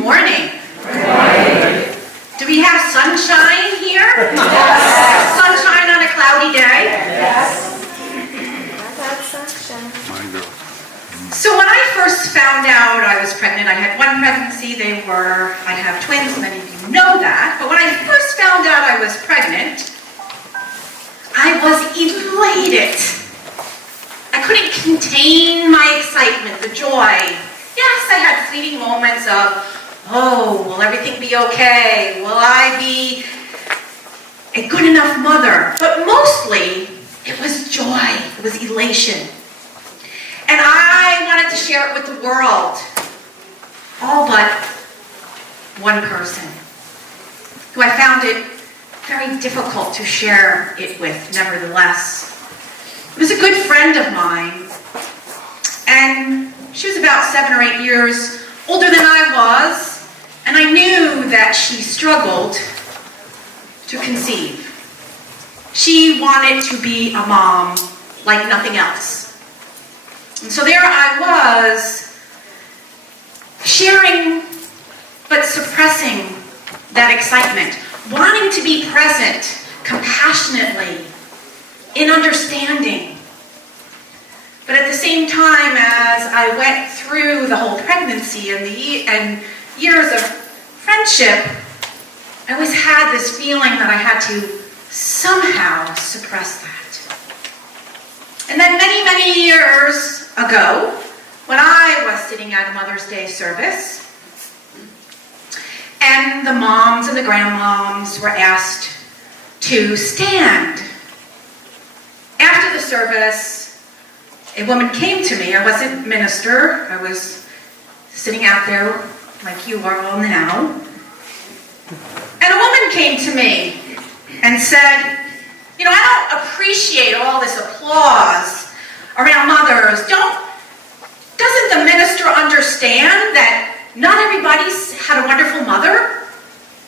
morning. Good morning. Do we have sunshine here? Yes. Sunshine on a cloudy day? Yes. I got sunshine. So when I first found out I was pregnant, I had one pregnancy. I have twins, many of you know that. But when I first found out I was pregnant, I was elated. I couldn't contain my excitement, the joy. Yes, I had fleeting moments of, oh, will everything be okay? Will I be a good enough mother? But mostly, it was joy. It was elation. And I wanted to share it with the world. All but one person, who I found it very difficult to share it with, nevertheless. It was a good friend of mine, and she was about 7 or 8 years older than I was, and I knew that she struggled to conceive. She wanted to be a mom like nothing else. And so there I was, sharing but suppressing that excitement, wanting to be present compassionately, in understanding. But at the same time, as I went through the whole pregnancy and years of friendship, I always had this feeling that I had to somehow suppress that. And then many, many years ago, when I was sitting at a Mother's Day service, and the moms and the grandmoms were asked to stand. After the service, a woman came to me. I wasn't minister. I was sitting out there like you are all now. And a woman came to me and said, I don't appreciate all this applause around mothers. Doesn't the minister understand that not everybody's had a wonderful mother?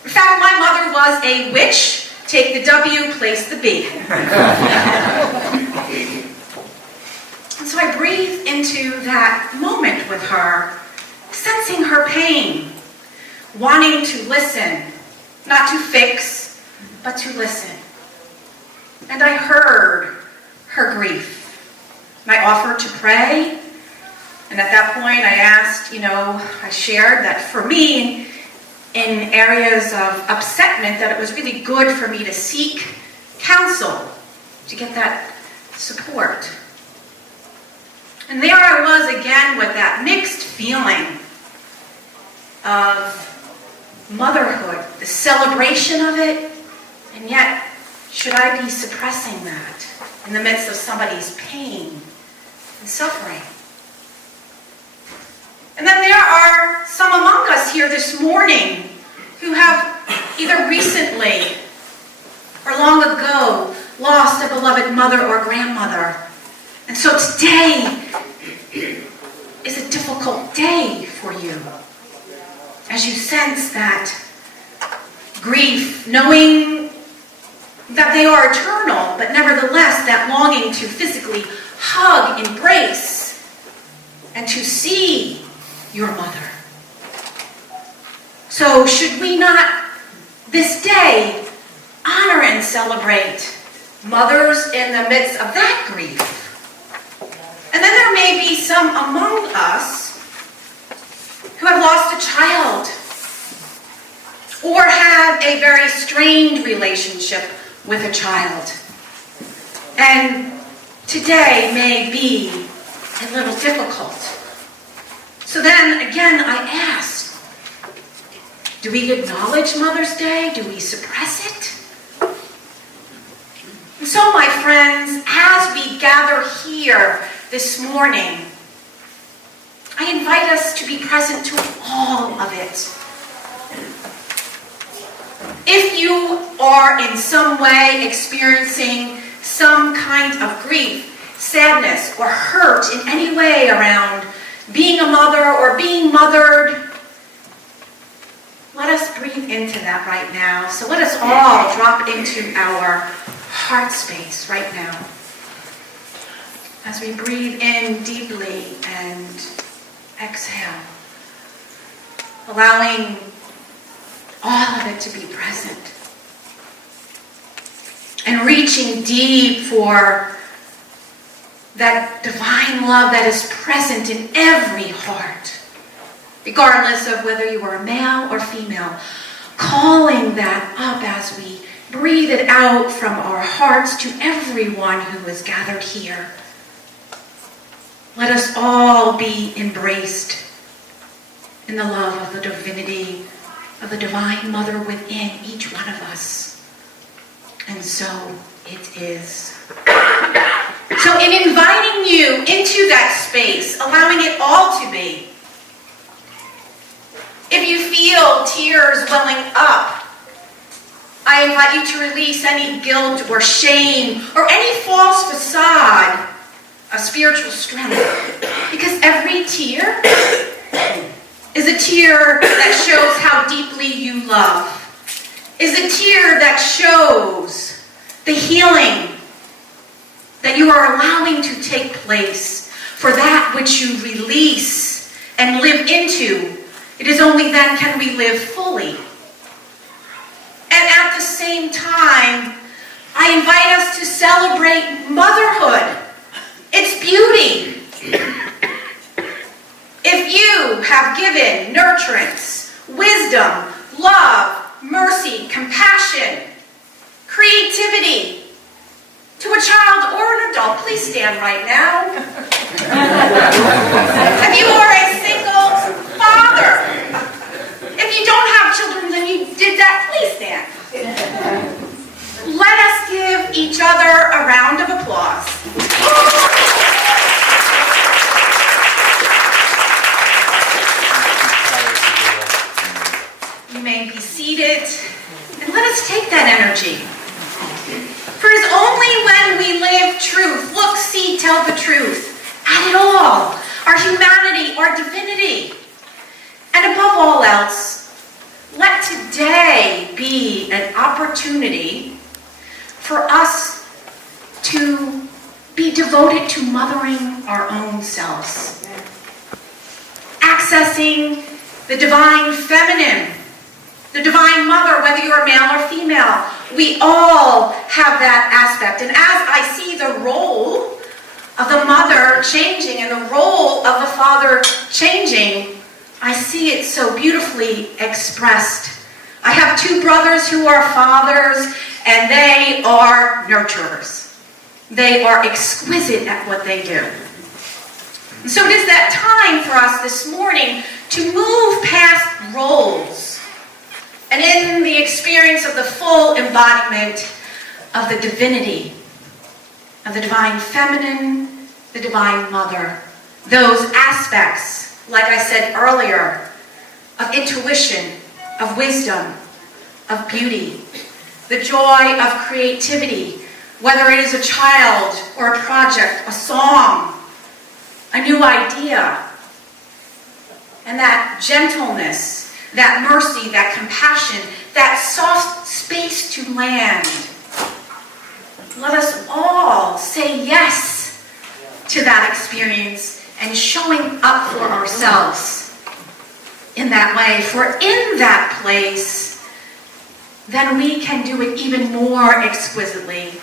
In fact, my mother was a witch. Take the W, place the B. And so I breathed into that moment with her, sensing her pain, wanting to listen, not to fix, but to listen. And I heard her grief. And I offered to pray. And at that point I asked, I shared that for me, in areas of upsetment, that it was really good for me to seek counsel, to get that support. And there I was again with that mixed feeling of motherhood, the celebration of it, and yet, should I be suppressing that in the midst of somebody's pain and suffering? And then there are some among us here this morning who have either recently or long ago lost a beloved mother or grandmother. And so today is a difficult day for you as you sense that grief, knowing that they are eternal, but nevertheless that longing to physically hug, embrace, and to see your mother. So should we not this day honor and celebrate mothers in the midst of that grief? And then there may be some among us who have lost a child or have a very strained relationship with a child. And today may be a little difficult. So then, again, I ask, do we acknowledge Mother's Day? Do we suppress it? And so, my friends, as we gather here this morning, I invite us to be present to all of it. If you are in some way experiencing some kind of grief, sadness, or hurt in any way around being a mother or being mothered, let us breathe into that right now. So let us all drop into our heart space right now. As we breathe in deeply and exhale. allowing all of it to be present, and reaching deep for that divine love that is present in every heart, regardless of whether you are male or female, calling that up as we breathe it out from our hearts to everyone who is gathered here. Let us all be embraced in the love of the divinity of the Divine Mother within each one of us. And so it is. So in inviting you into that space, allowing it all to be, if you feel tears welling up, I invite you to release any guilt or shame or any false facade of spiritual strength. Because every tear is a tear that shows how deeply you love, is a tear that shows the healing that you are allowing to take place for that which you release and live into. It is only then can we live fully. And at the same time, I invite us to celebrate motherhood, its beauty. If you have given nurturance, wisdom, love, mercy, compassion, creativity to a child or an adult, please stand right now. If you are a single father, if you don't have children, then you did that, please stand. Let us give each other a round of applause. You may be seated, and let us take that energy. For it is only when we live truth, look, see, tell the truth, at it all, our humanity, our divinity, and above all else, let today be an opportunity for us to be devoted to mothering our own selves, accessing the divine feminine, the divine mother, whether you're male or female. We all have that aspect. And as I see the role of the mother changing and the role of the father changing, I see it so beautifully expressed. I have two brothers who are fathers, and they are nurturers. They are exquisite at what they do. And so it is that time for us this morning to move past roles and in the experience of the full embodiment of the divinity, of the divine feminine, the divine mother. Those aspects, like I said earlier, of intuition, of wisdom, of beauty, the joy of creativity, whether it is a child or a project, a song, a new idea, and that gentleness, that mercy, that compassion, that soft space to land. Let us all say yes to that experience and showing up for ourselves in that way. For in that place, then we can do it even more exquisitely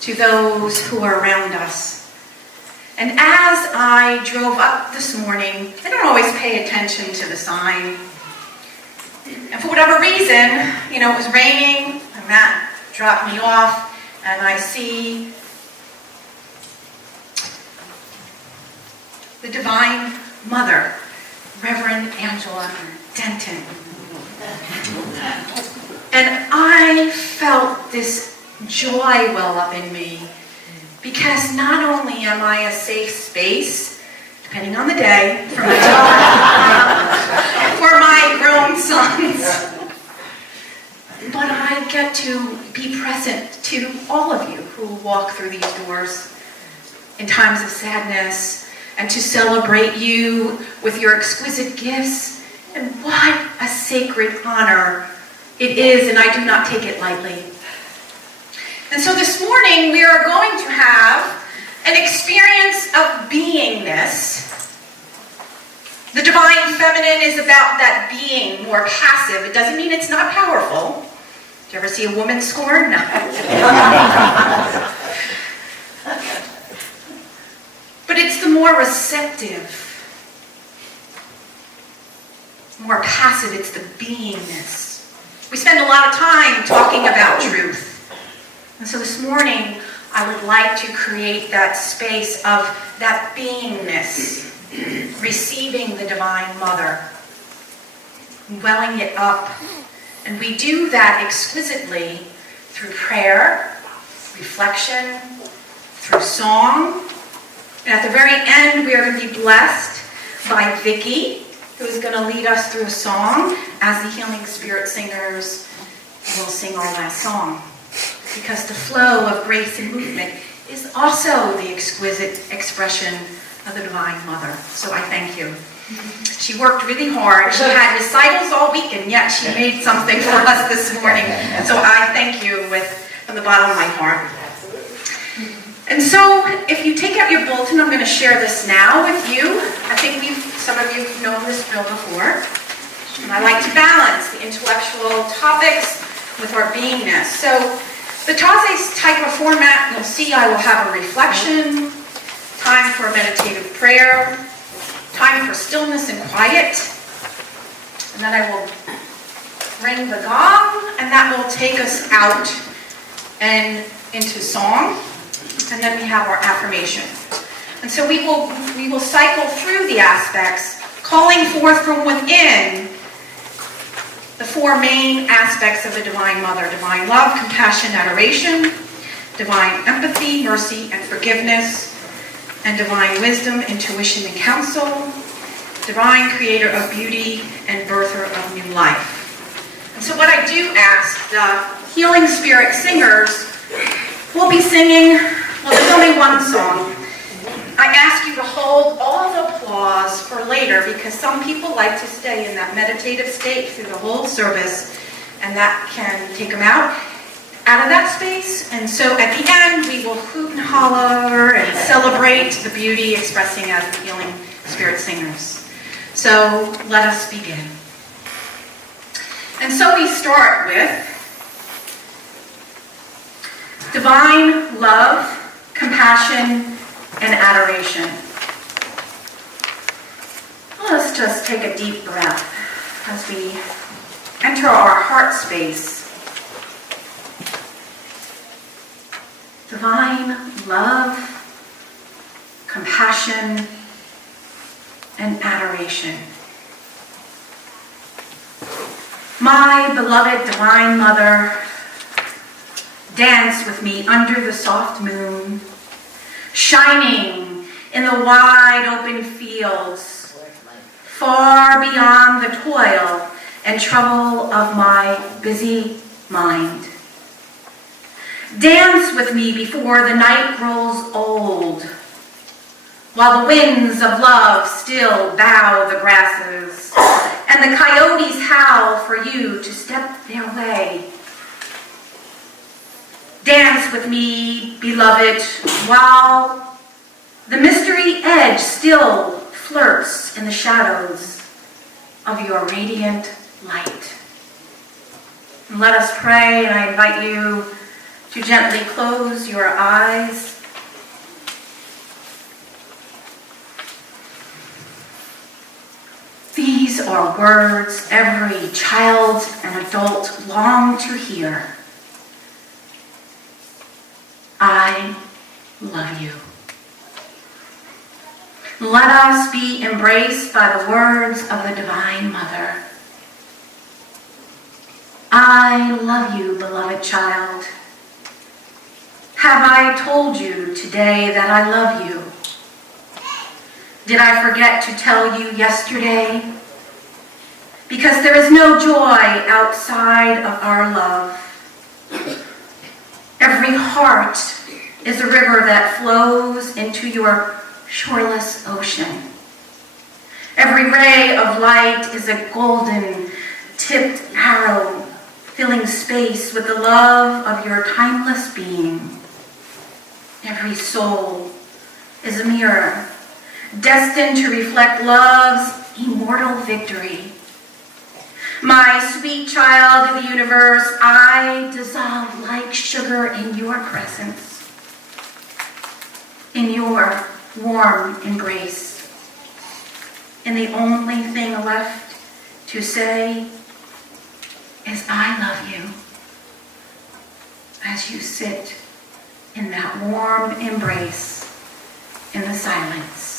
to those who are around us. And as I drove up this morning, I don't always pay attention to the sign. And for whatever reason, it was raining, and Matt dropped me off, and I see the Divine Mother, Reverend Angela Denton. And I felt this joy well up in me, because not only am I a safe space, depending on the day, for my children, for my grown sons, but I get to be present to all of you who walk through these doors in times of sadness, and to celebrate you with your exquisite gifts. And what a sacred honor it is, and I do not take it lightly. And so this morning we are going to have an experience of beingness The divine feminine is about that being more passive. It doesn't mean it's not powerful. Did you ever see a woman scorn? No. But it's the more receptive, more passive. It's the beingness. We spend a lot of time talking about truth. And so this morning, I would like to create that space of that beingness, receiving the Divine Mother, welling it up. And we do that exquisitely through prayer, reflection, through song. And at the very end, we are going to be blessed by Vicki, who is going to lead us through a song as the Healing Spirit Singers will sing our last song. Because the flow of grace and movement is also the exquisite expression of the Divine Mother. So I thank you. She worked really hard. She had recitals all week, and yet she made something for us this morning. So I thank you from the bottom of my heart. And so, if you take out your bulletin, I'm going to share this now with you. I think some of you have known this drill before. And I like to balance the intellectual topics with our beingness. So, the Taze's type of format, you'll see I will have a reflection, time for a meditative prayer, time for stillness and quiet, and then I will ring the gong, and that will take us out and into song, and then we have our affirmation. And so we will cycle through the aspects, calling forth from within the four main aspects of the Divine Mother: divine love, compassion, adoration, divine empathy, mercy, and forgiveness, and divine wisdom, intuition, and counsel, divine creator of beauty, and birther of new life. And so what I do ask the Healing Spirit Singers will be singing, well, there's only one song. I ask you to hold all the applause for later, because some people like to stay in that meditative state through the whole service, and that can take them out of that space. And so at the end, we will hoot and holler and celebrate the beauty expressing as the Healing Spirit Singers. So let us begin. And so we start with divine love, compassion, and adoration. Let's just take a deep breath as we enter our heart space. Divine love, compassion, and adoration. My beloved Divine Mother, dance with me under the soft moon, shining in the wide open fields, far beyond the toil and trouble of my busy mind. Dance with me before the night grows old, while the winds of love still bow the grasses, and the coyotes howl for you to step their way. Dance with me, beloved, while the mystery edge still flirts in the shadows of your radiant light. And let us pray, and I invite you to gently close your eyes. These are words every child and adult long to hear. I love you. Let us be embraced by the words of the Divine Mother. I love you, beloved child. Have I told you today that I love you? Did I forget to tell you yesterday? Because there is no joy outside of our love. Every heart is a river that flows into your shoreless ocean. Every ray of light is a golden tipped arrow, filling space with the love of your timeless being. Every soul is a mirror, destined to reflect love's immortal victory. My sweet child of the universe, I dissolve like sugar in your presence, in your warm embrace. And the only thing left to say is I love you as you sit in that warm embrace in the silence.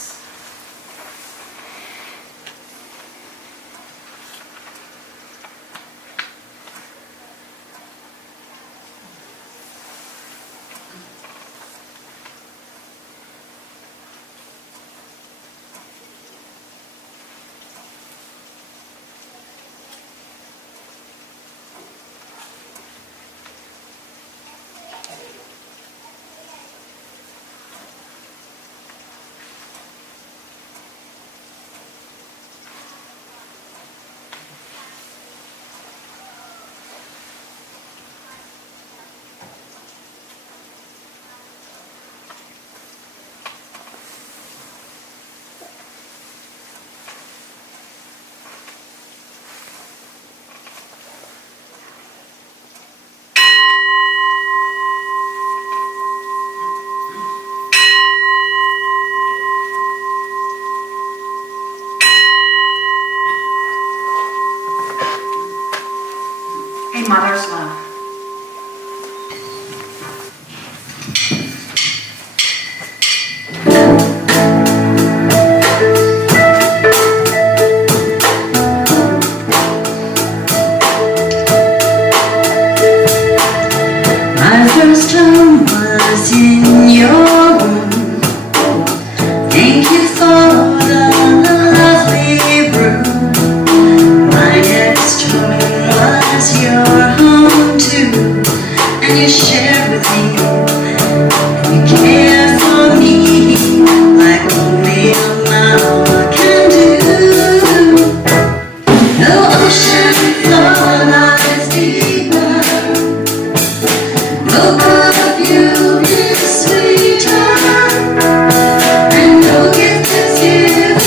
A mother's love. My first home was in your womb. Thank you for the lovely brew. My next home was your home too, and you shared with me. You cared for me like only a mama can do. No ocean floor lies deeper. No perfume is sweeter, and no gift is given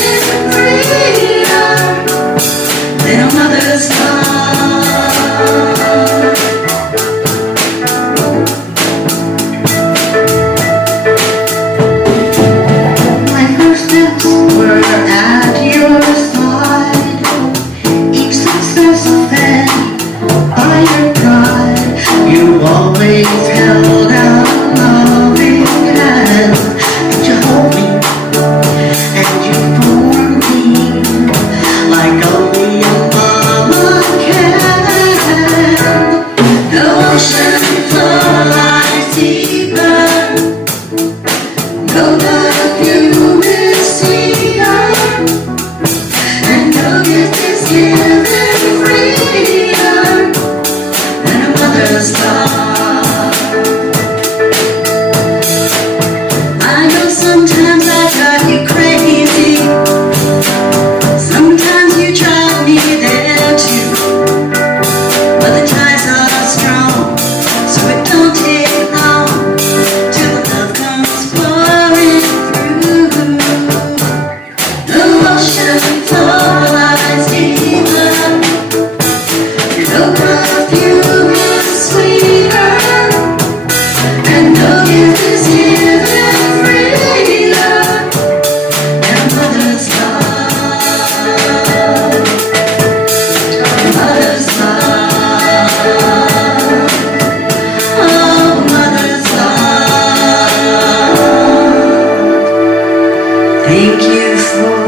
freer than a mother's love. My first steps were at your side, each success fed by your pride. You always held out a loving hand. You hold me and you formed me like only a mama can. The ocean floor lies deeper. No perfume is sweeter, and no gift is given freer than a mother's love. I know sometimes I drive you crazy. Sometimes you drive me there too. But the ties are strong, so it don't take long till the love comes pouring through. The ocean floor lies deeper. No perfume is sweeter, and no gift is given freer than a mother's love. Mother's love. Oh, mother's love. Thank you for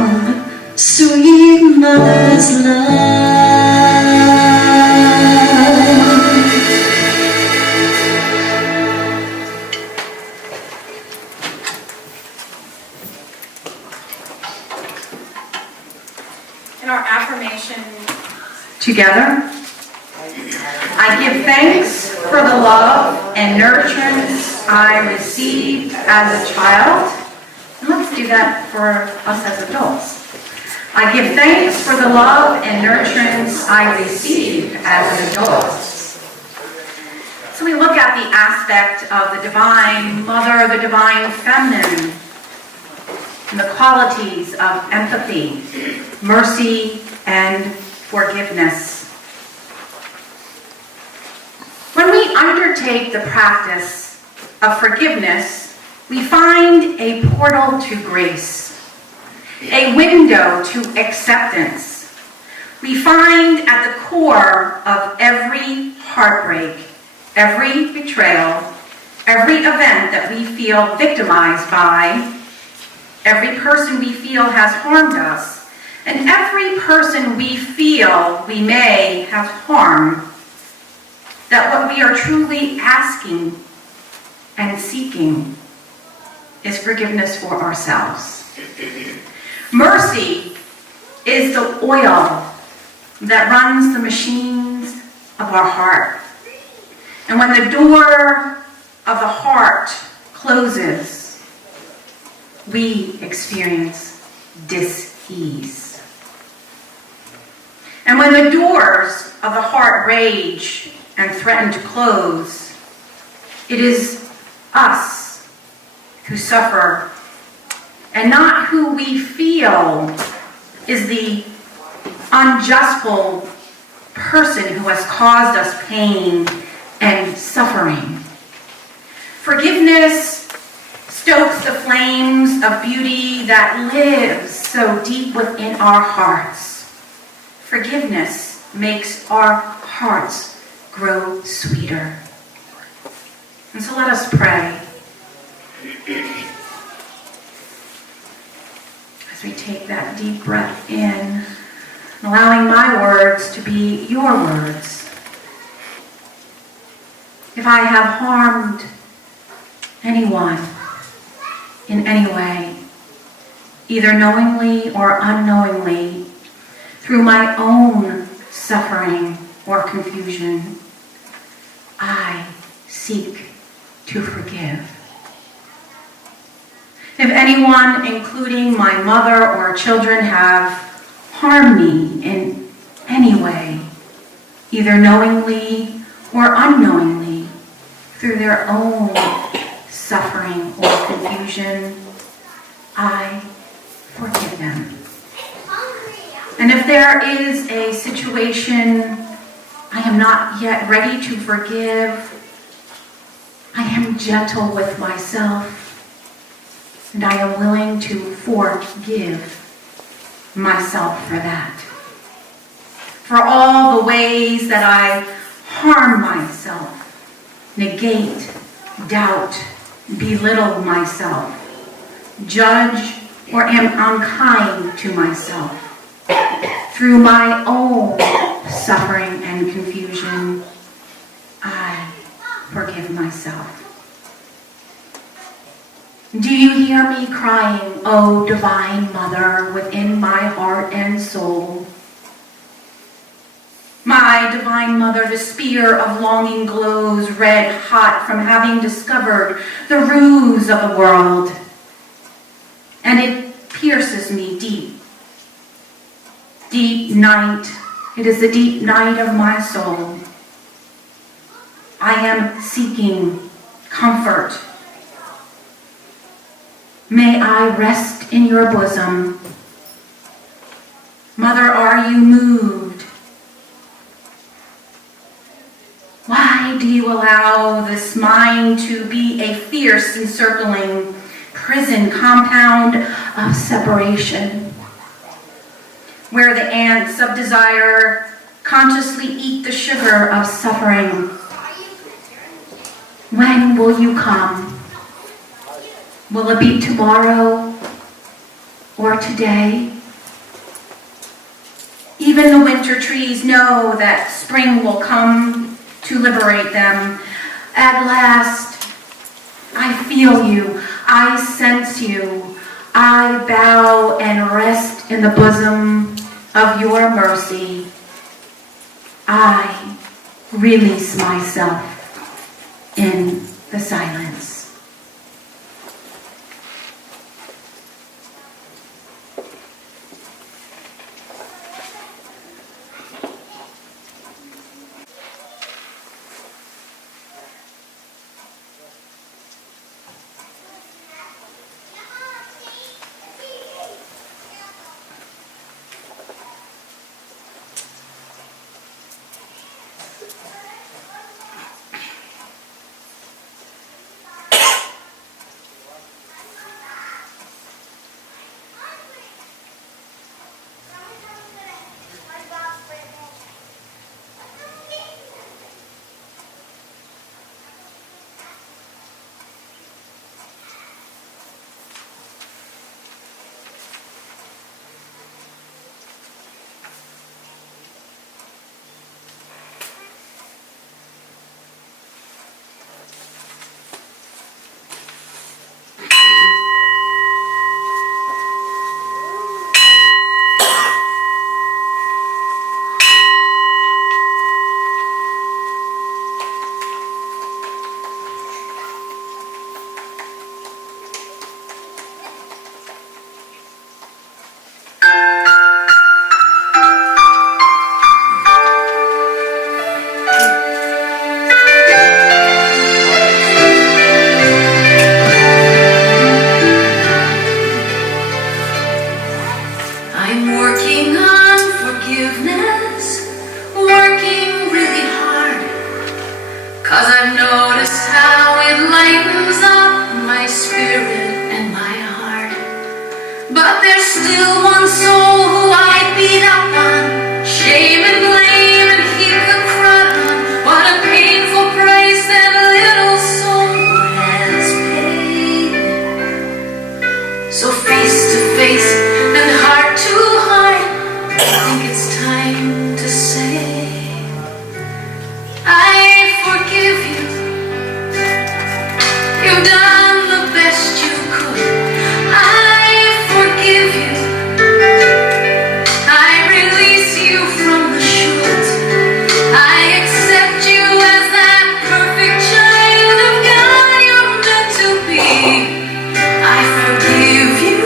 sweet mother's love. In our affirmation together, I give thanks for the love and nurturance I received as a child. And let's do that for us as adults. I give thanks for the love and nurturance I received as an adult. So we look at the aspect of the divine mother, the divine feminine. and the qualities of empathy, mercy, and forgiveness. When we undertake the practice of forgiveness, we find a portal to grace, a window to acceptance. We find at the core of every heartbreak, every betrayal, every event that we feel victimized by, every person we feel has harmed us, and every person we feel we may have harmed, that what we are truly asking and seeking is forgiveness for ourselves. Mercy is the oil that runs the machines of our heart. And when the door of the heart closes, we experience dis-ease. And when the doors of the heart rage and threaten to close, it is us who suffer, and not who we feel is the unjustful person who has caused us pain and suffering. Forgiveness stokes the flames of beauty that lives so deep within our hearts. Forgiveness makes our hearts grow sweeter. And so let us pray as we take that deep breath in, allowing my words to be your words. If I have harmed anyone in any way, either knowingly or unknowingly, through my own suffering or confusion, I seek to forgive. If anyone, including my mother or children, have harmed me in any way, either knowingly or unknowingly, through their own suffering or confusion, I forgive them. And if there is a situation I am not yet ready to forgive, I am gentle with myself, and I am willing to forgive myself for that. For all the ways that I harm myself, negate, doubt, belittle myself, judge, or am unkind to myself. Through my own suffering and confusion, I forgive myself. Do you hear me crying, "O Divine Mother," within my heart and soul? My Divine Mother, the spear of longing glows red hot from having discovered the ruse of the world, and it pierces me deep. Deep night, it is the deep night of my soul. I am seeking comfort. May I rest in your bosom. Mother, are you moved? Why do you allow this mind to be a fierce encircling prison compound of separation, where the ants of desire consciously eat the sugar of suffering? When will you come? Will it be tomorrow or today? Even the winter trees know that spring will come to liberate them. At last, I feel you. I sense you. I bow and rest in the bosom of your mercy. I release myself in the silence. it's time to say I forgive you. You've done the best you could. I forgive you. I release you from the should. I accept you as that perfect child of God you're meant to be. I forgive you.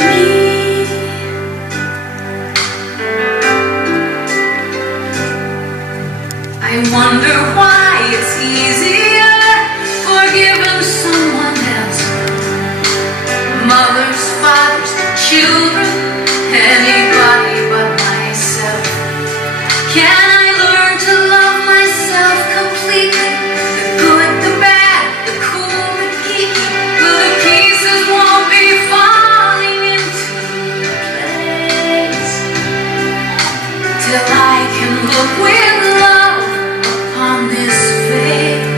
Me. I wonder why it's easier forgiving someone else. Mothers, fathers, children, anybody but myself. Can I learn to love myself completely? The good, the bad, the cool, the geeky. Well, the pieces won't be falling into place till I can look with love upon this face.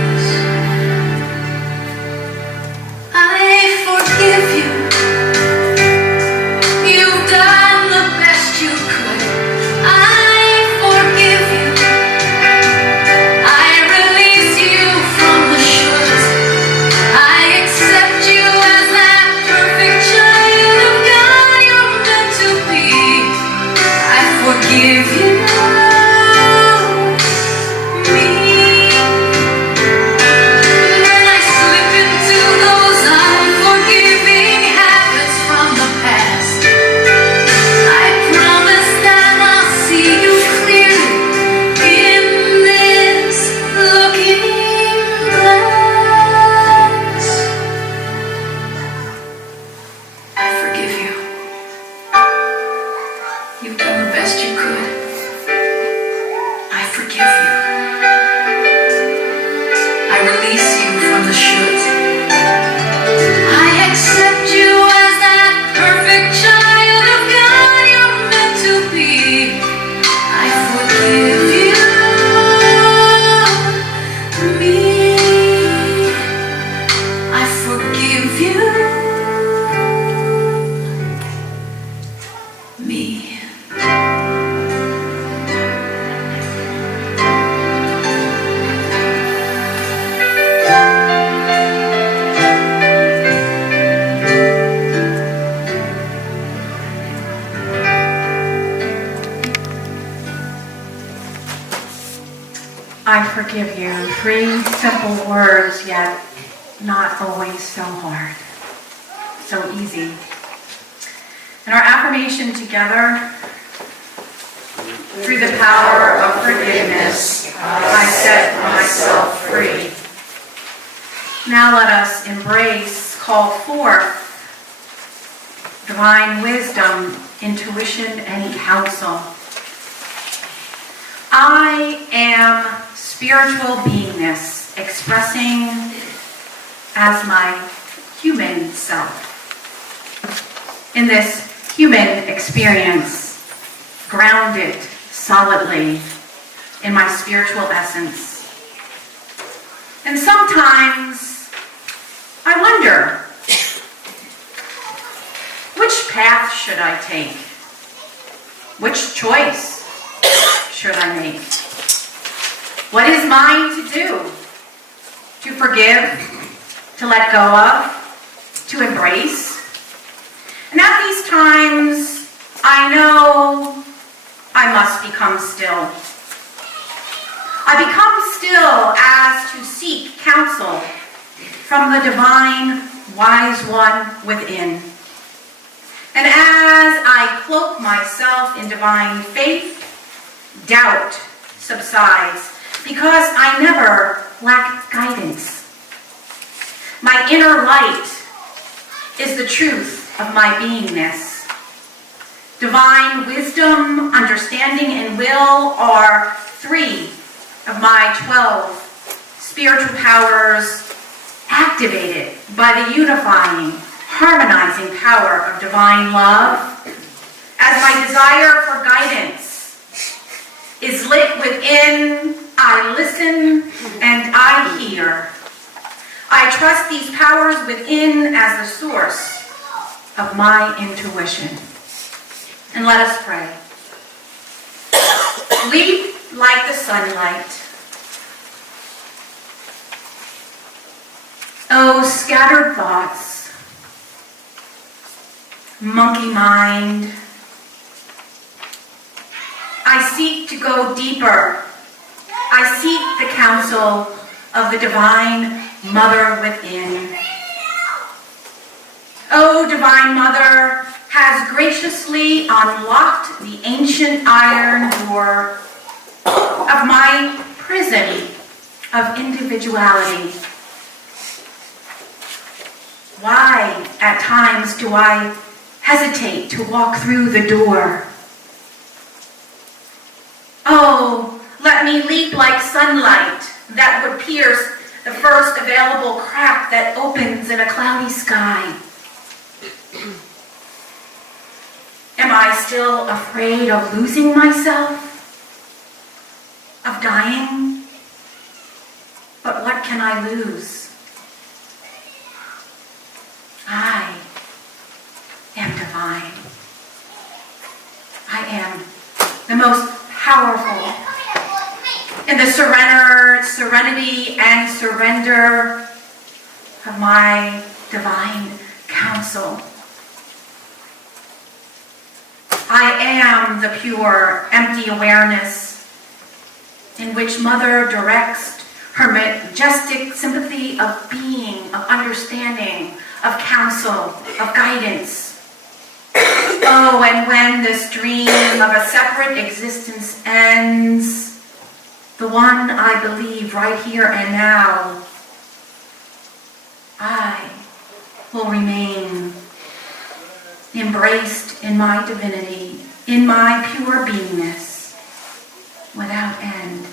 I forgive you. You've done the best you could. I forgive you. I release you from the shoulds. I accept you as that perfect child of God you're meant to be. I forgive you. Me. When I slip into those unforgiving habits from the past, I promise that I'll see you clearly in this looking glass. I forgive you. You've done the best you could. I forgive you. I release you from the should. I accept you as that perfect child of God you're meant to be. I forgive you. Me. I forgive you. Me. I forgive you. 3 simple words, yet not always so hard. So easy. And our affirmation together, through the power of forgiveness, I set myself free. Now let us embrace, call forth divine wisdom, intuition, and counsel. I am spiritual beingness, expressing as my human self. In this human experience, grounded solidly in my spiritual essence. And sometimes I wonder, which path should I take? Which choice should I make? What is mine to do? To forgive, to let go of, to embrace. And at these times, I know I must become still. I become still as to seek counsel from the divine wise one within. And as I cloak myself in divine faith, doubt subsides because I never lack guidance. My inner light is the truth of my beingness. Divine wisdom, understanding, and will are 3 of my 12 spiritual powers activated by the unifying, harmonizing power of divine love. As my desire for guidance is lit within, I listen and I hear. I trust these powers within as the source of my intuition. and let us pray. Leap like the sunlight. Oh, scattered thoughts, monkey mind. I seek to go deeper. I seek the counsel of the divine Mother within. Oh, Divine Mother has graciously unlocked the ancient iron door of my prison of individuality. Why, at times, do I hesitate to walk through the door? Oh, let me leap like sunlight that would pierce the first available crack that opens in a cloudy sky. Am I still afraid of losing myself? Of dying? But what can I lose? I am divine. I am the most powerful in the serenity and surrender of my divine counsel. I am the pure, empty awareness in which Mother directs her majestic sympathy of being, of understanding, of counsel, of guidance. Oh, and when this dream of a separate existence ends, the one I believe right here and now, I will remain embraced in my divinity, in my pure beingness, without end.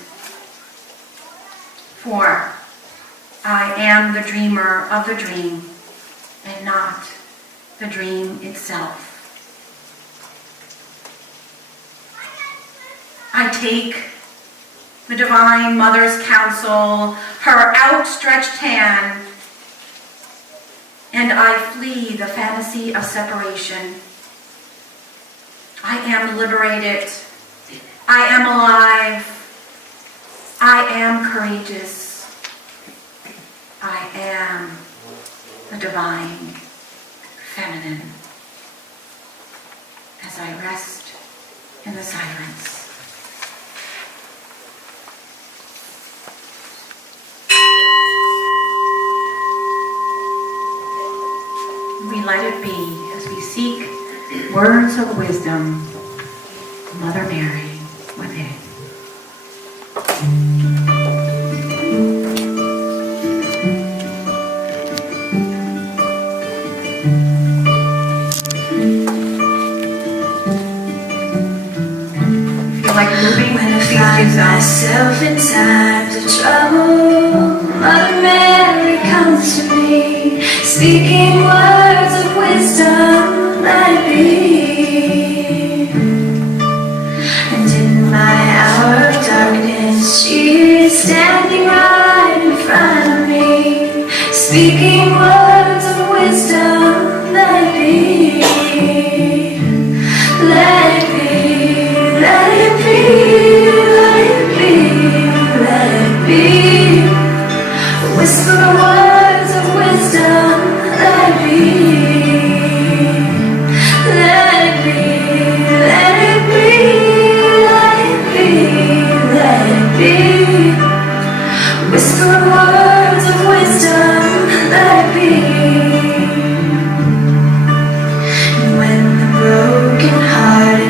For I am the dreamer of the dream, and not the dream itself. I take the Divine Mother's counsel, her outstretched hand, and I flee the fantasy of separation. I am liberated. I am alive. I am courageous. I am the divine feminine as I rest in the silence. We let it be as we seek words of wisdom, Mother Mary within. Like moving When I please find do so. myself in times of trouble, Mother Mary comes to me, speaking words of wisdom, let it be. And in my hour of darkness, she is standing right in front of me, speaking words of wisdom, let it be. Let it be, let it be, let it be, let it be. Whisper words of wisdom, let it be. Let it be, let it be, let it be, let it be. Whisper words of wisdom, let it be. And when the broken heart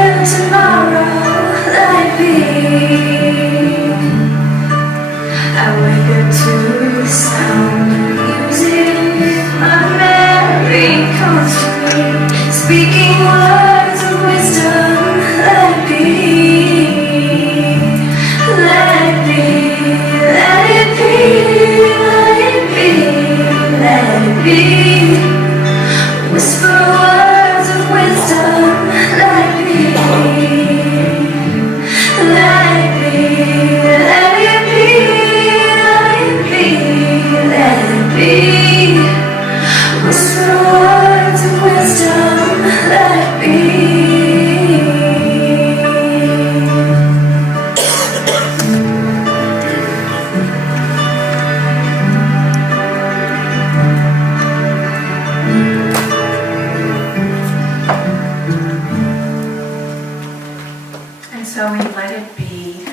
will tomorrow let be. I wake up to the sound of music. My Mary comes to me, speaking words of wisdom. Let be, let it be, let it be, let it be, let it be. Whisper words of wisdom. Let it be, let it be, let it be, let it be. Whisper words of wisdom. Let it be. And so we let it be.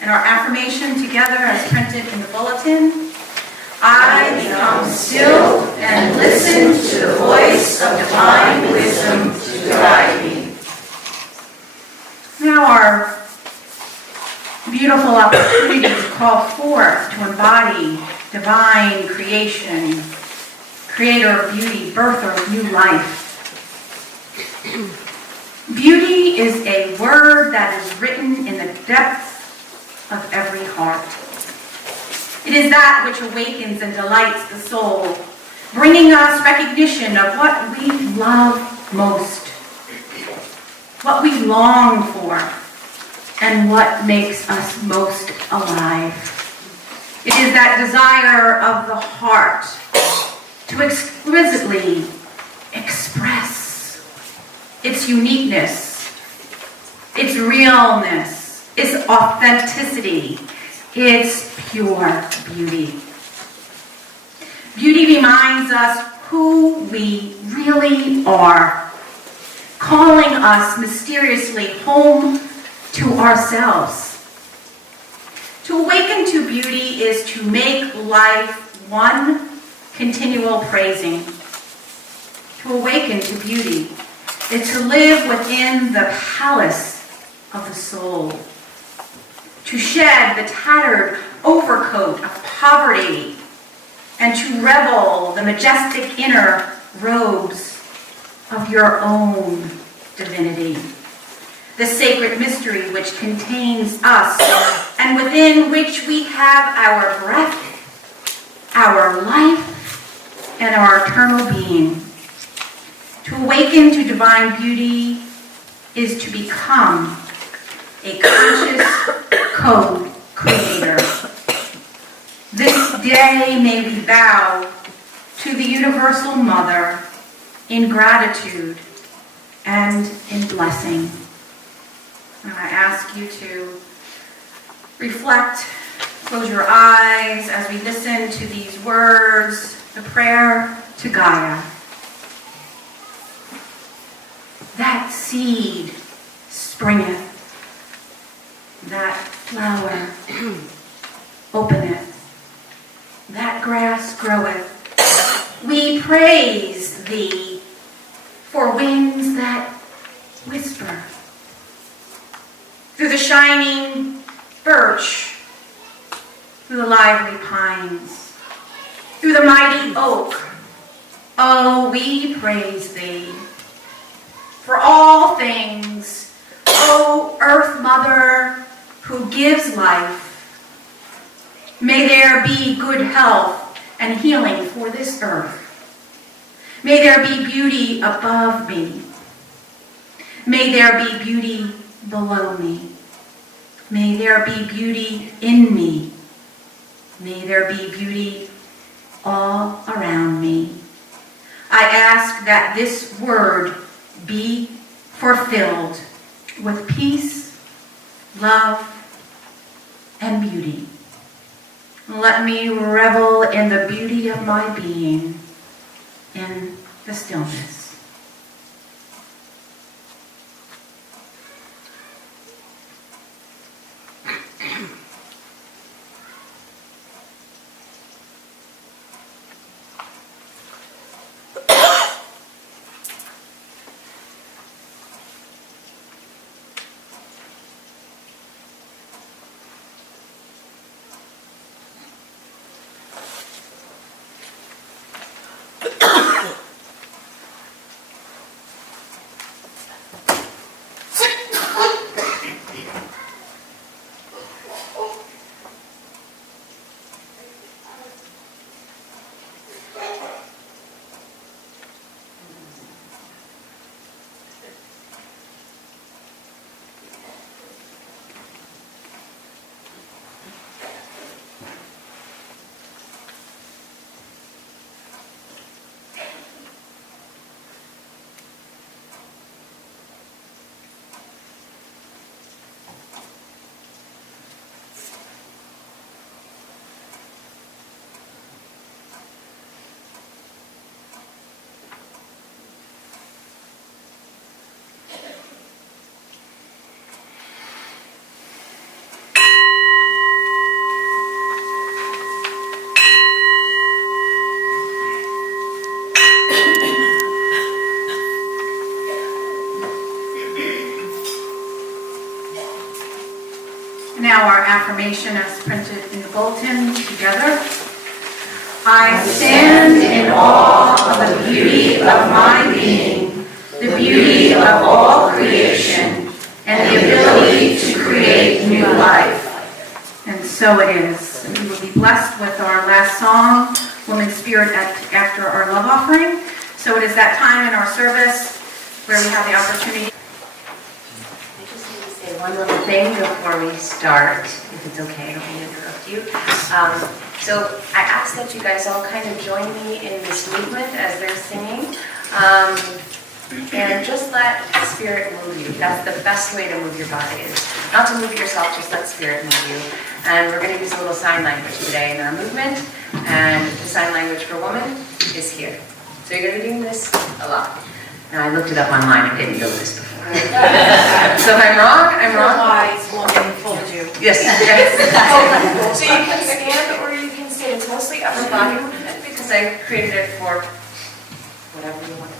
And our affirmation together as printed in the bulletin: I become still and listen to the voice of divine wisdom to guide me. Now our beautiful opportunity to call forth, to embody divine creation, creator of beauty, birther of new life. Beauty is a word that is written in the depths of every heart. It is that which awakens and delights the soul, bringing us recognition of what we love most, what we long for, and what makes us most alive. It is that desire of the heart to exquisitely express its uniqueness, its realness, its authenticity, its pure beauty. Beauty reminds us who we really are, calling us mysteriously home to ourselves. To awaken to beauty is to make life one continual praising. To awaken to beauty is to live within the palace of the soul, to shed the tattered overcoat of poverty, and to revel the majestic inner robes of your own divinity, the sacred mystery which contains us and within which we have our breath, our life, and our eternal being. To awaken to divine beauty is to become a conscious co-creator. This day may we bow to the Universal Mother in gratitude and in blessing. And I ask you to reflect, close your eyes as we listen to these words, the prayer to Gaia. That seed springeth, that flower openeth, that grass groweth. We praise thee for winds that whisper through the shining birch, through the lively pines, through the mighty oak. Oh, we praise thee. For all things, O Earth Mother, who gives life, may there be good health and healing for this earth. May there be beauty above me. May there be beauty below me. May there be beauty in me. May there be beauty all around me. I ask that this word be fulfilled with peace, love, and beauty. Let me revel in the beauty of my being, in the stillness. Now our affirmation as printed in the bulletin together. I stand in awe of the beauty of my being, the beauty of all creation, and the ability to create new life. And so it is. We will be blessed with our last song, Woman's Spirit, after our love offering. So it is that time in our service where we have the opportunity. I just need to say one little thing before we start, if it's okay, I don't mean to interrupt you. So I ask that you guys all kind of join me in this movement as they're singing. And just let Spirit move you. That's the best way to move your body, is not to move yourself, just let Spirit move you. And we're going to use a little sign language today in our movement. And the sign language for woman is here. So you're going to be doing this a lot. Now I looked it up online, I didn't know this before. So if I'm wrong, I'm wrong. Wise woman told you. Yes, yes. So you can stand or you can sit. It's mostly upper body movement Because I created it for whatever you want.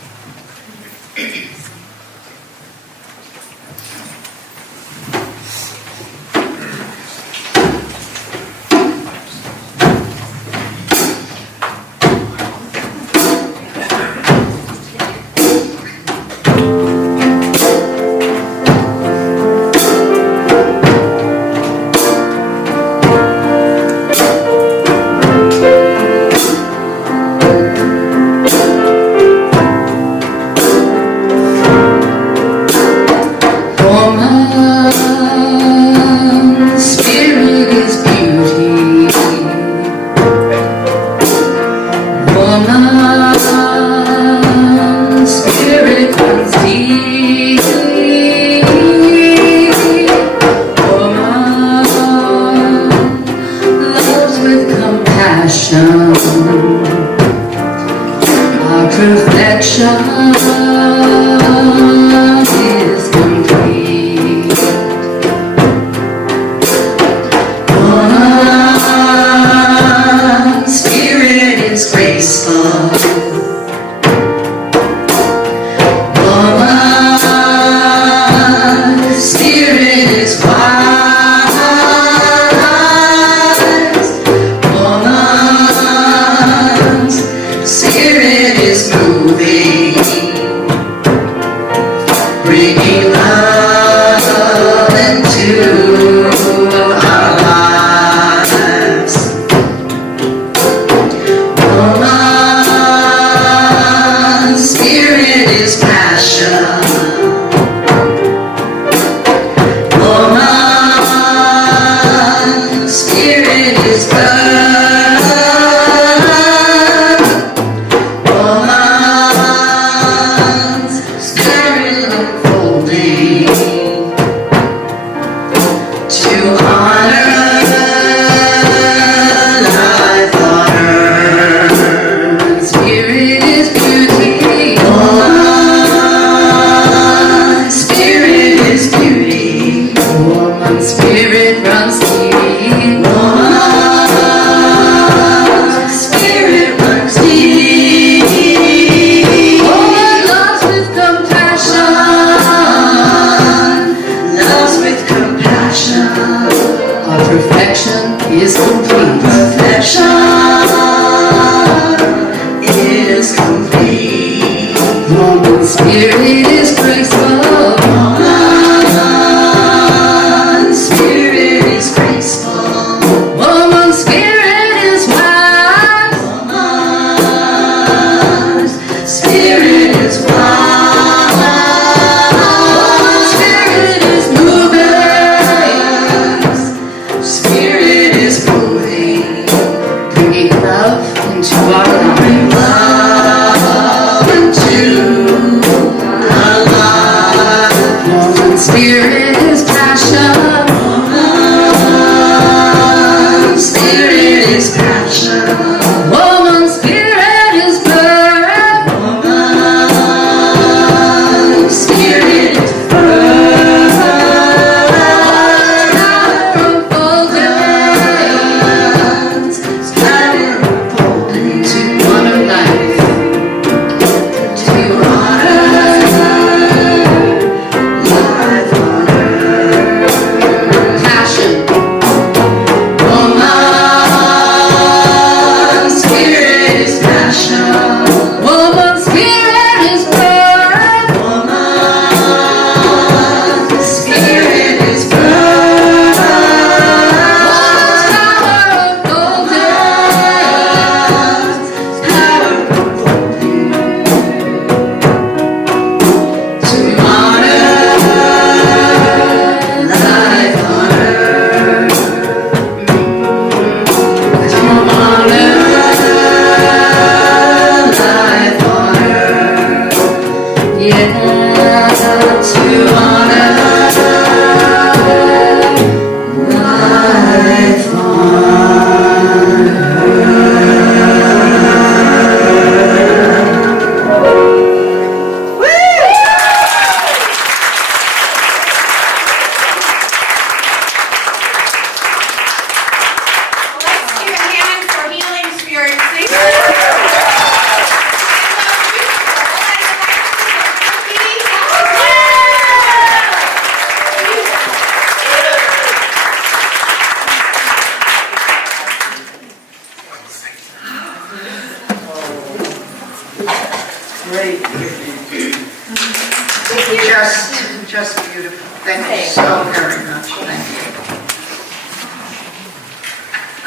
so very much. Thank you.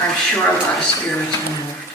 I'm sure a lot of spirits were moved.